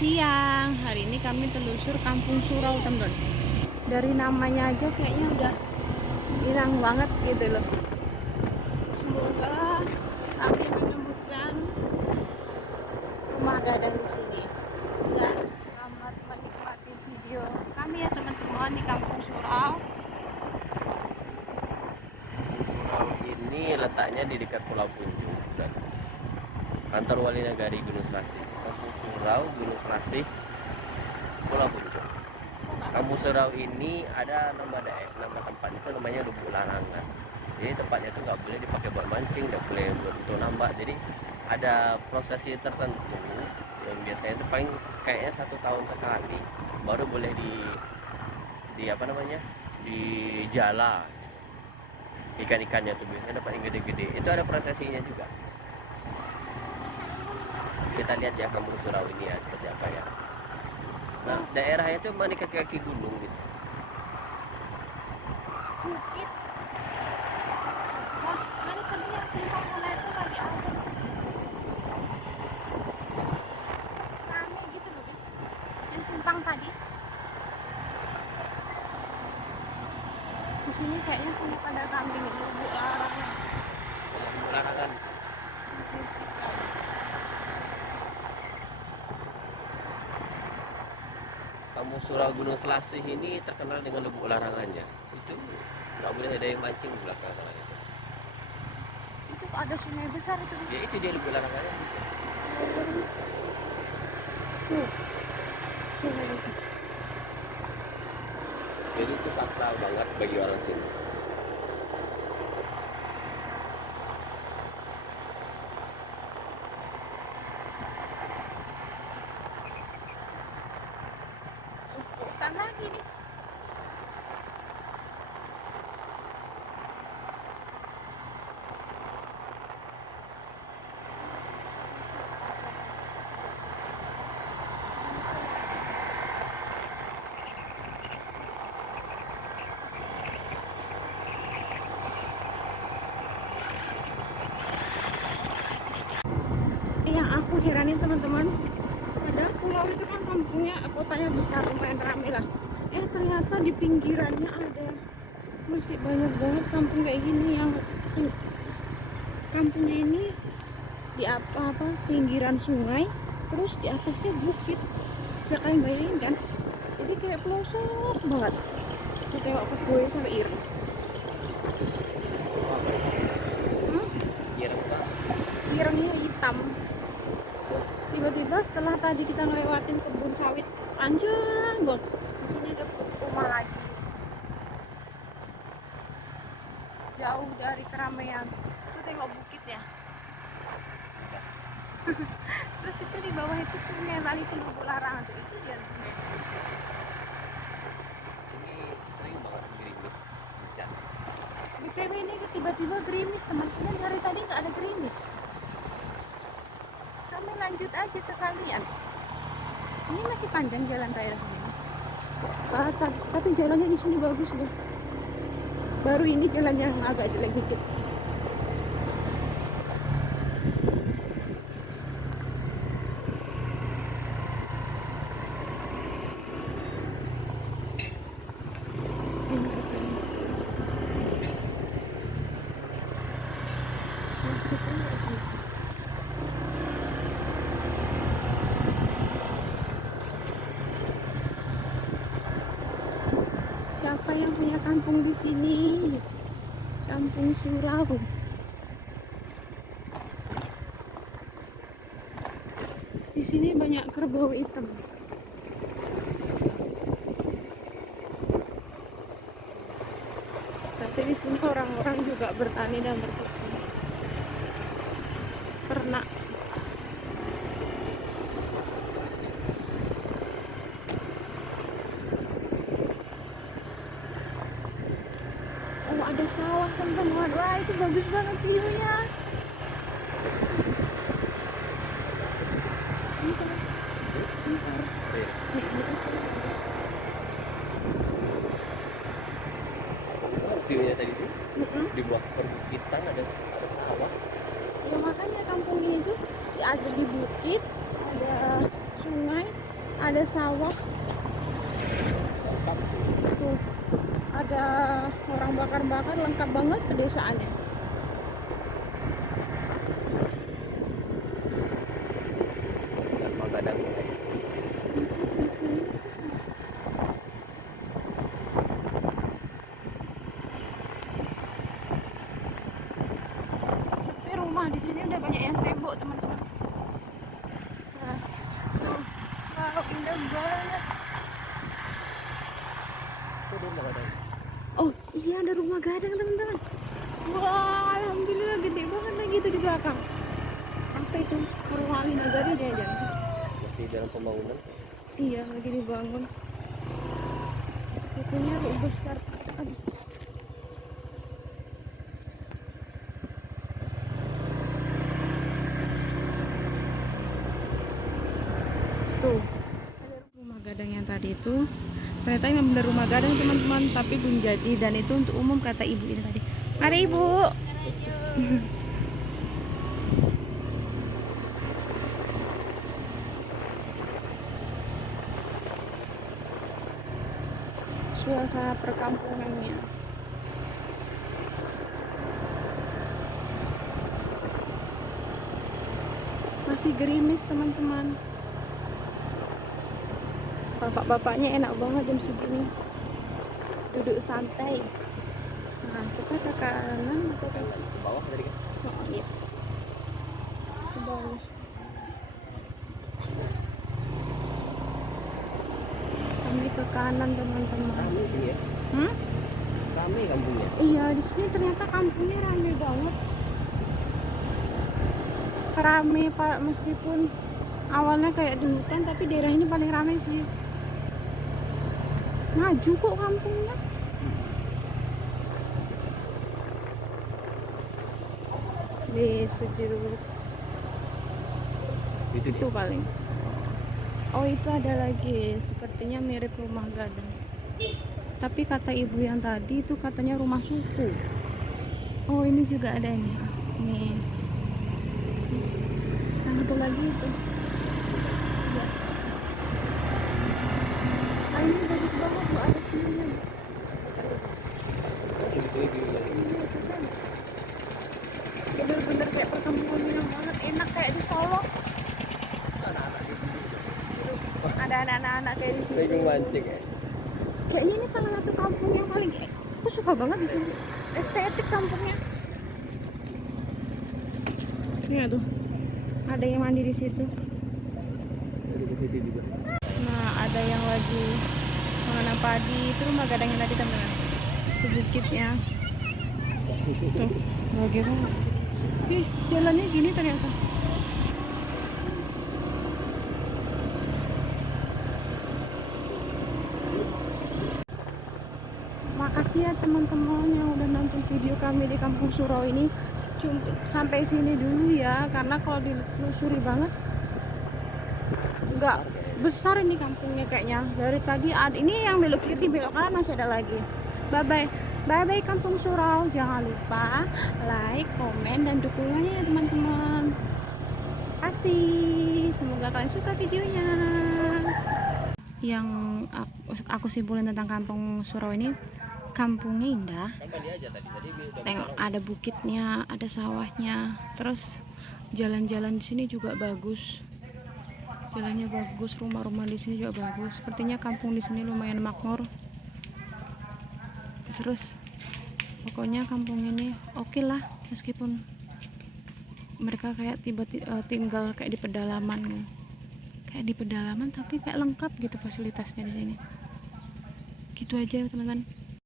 siang. Hari ini kami telusur Kampung Surau, teman. Dari namanya aja kayaknya udah girang banget gitu loh. Semoga kami menemukan rumah gadang di sini. Dan selamat menikmati video kami ya teman-teman di Kampung Surau. Surau ini letaknya di dekat Pulau Punjung. Kantor Wali Nagari Gunung Selasih. Kampung Surau, Gunung Selasih, Pulau Punjung. Kampung Surau ini ada nama tempat itu namanya Lubuk Larangan. Jadi tempatnya itu nggak boleh dipakai buat mancing, nggak boleh untuk nambak. Jadi ada prosesi tertentu yang biasanya itu paling kayaknya 1 tahun sekali baru boleh di apa namanya dijala ikan-ikannya tuh biasanya dapat yang gede-gede. Itu ada prosesinya juga. Kita lihat ya Kampung Surau ini ya seperti apa ya. Nah, daerahnya itu mana kaki-kaki gunung gitu. Bukit. Wah, ada tadi yang simpang sana itu lagi asap. Rame gitu loh, kan? Yang simpang tadi. Di sini kayaknya punya pada kambing itu, Bu Larangan. Larangan. Kampung Surau Gunung Selasih ini terkenal dengan lubuk larangannya. Itu nggak boleh ada yang mancing di belakang itu. Itu ada sungai besar itu. Ya itu dia lubuk larangannya. Tuh, sungai itu. Jadi itu sakral banget bagi orang sini. Hutan lagi nih. Yang aku heranin teman-teman, ada pulau itu kan kampungnya, kotanya besar, lumayan ramai lah. Ternyata di pinggirannya ada masih banyak banget kampung kayak gini yang kampungnya ini di apa pinggiran sungai, terus di atasnya bukit. Bisa kalian bayangin kan? Jadi kayak pelosok banget. Kita tengok ke gue sampai iri. Irengnya hitam. Tiba-tiba setelah tadi kita ngelewatin kebun sawit panjang banget, di sini ada rumah lagi jauh dari keramaian. Itu tengok bukit ya. Terus itu di bawah itu sungai tadi itu Lubuk Larangan tuh, itu dia sungai. Ini sering banget gerimis hujan. BTW ini tiba-tiba gerimis teman-teman, dari tadi nggak ada gerimis. Kami lanjut aja sekalian. Ini masih panjang jalan daerah sini. Tapi jalannya di sini bagus loh. Baru ini jalannya agak jelek dikit. Siapa yang punya kampung di sini? Kampung Surau. Di sini banyak kerbau hitam. Tapi di sini orang-orang juga bertani dan berkebun. Ternak. Oh, ada sawah teman-teman. Wah, itu bagus banget view-nya. View-nya tadi tuh di bawah perbukitan ada sawah. Ya makanya kampung ini tuh ada di bukit, ada sungai, ada sawah. Tuh, ada orang bakar-bakar, lengkap banget pedesaannya. Rumah gadang. Tapi rumah di sini udah banyak yang tembok, teman-teman. Nah, tuh, wow, indah banget. Itu rumah gadang. Oh iya, ada rumah gadang, teman-teman. Wah, alhamdulillah gede banget lagi itu di belakang. Apa itu? Rumah Nagari dia aja. Masih dalam pembangunan. Iya, lagi dibangun. Sepertinya besar. Aduh. Tuh, ada rumah gadang yang tadi itu. Ternyata memang benar rumah gadang, teman-teman, tapi belum jadi, dan itu untuk umum kata ibu ini tadi. Mari ibu. Suasana perkampungannya. Masih gerimis, teman-teman. Bapak-bapaknya enak banget jam segini. Duduk santai. Nah, kita ke kanan atau ke Bawah tadi kan. oh, iya. Ke bawah. Kami ke kanan, teman-teman. Rame ini ya. Rame kampungnya. Iya, di sini ternyata kampungnya rame banget. Rame Pak, meskipun awalnya kayak di hutan, tapi daerah ini paling rame sih. Maju kok kampungnya. Di sejeruk itu paling. Oh, itu ada lagi, sepertinya mirip rumah gadang. Tapi kata ibu yang tadi itu katanya rumah suku. Oh, ini juga ada nih. Nih. Yang itu lagi itu. Ya. Ah, ini bagus banget loh, ada sini. Di sini bilang. Bener-bener kayak perkampungan yang banget, enak kayak di Solo. Ada anak-anak kayak di sini. Lagi mancing ya. Kayaknya ini salah satu kampung yang paling aku suka banget di sini. Estetik kampungnya. Iya tuh. Ada yang mandi di situ. Di situ juga. Nah, ada yang lagi menanam padi. Itu rumah gadang yang tadi, teman-teman. Itu bukitnya. Tuh, bagus banget. Ih, jalannya gini ternyata. Makasih ya teman-teman yang udah nonton video kami di Kampung Surau ini. Sampai sini dulu ya, karena kalau ditelusuri banget nggak besar ini kampungnya kayaknya. Dari tadi ada ini yang belok kiri, belok kanan masih ada lagi. Bye bye Kampung Surau. Jangan lupa like, komen, dan dukungannya ya teman-teman. Kasih, semoga kalian suka videonya. Yang aku simpulin tentang Kampung Surau ini, kampungnya indah. Tengok, ada bukitnya, ada sawahnya, terus jalan-jalan di sini juga bagus. Jalannya bagus, rumah-rumah di sini juga bagus. Sepertinya kampung di sini lumayan makmur. Terus pokoknya kampung ini oke lah, meskipun mereka kayak tiba-tiba tinggal kayak di pedalaman gitu. Kayak di pedalaman tapi kayak lengkap gitu fasilitasnya di sini. Gitu aja teman-teman.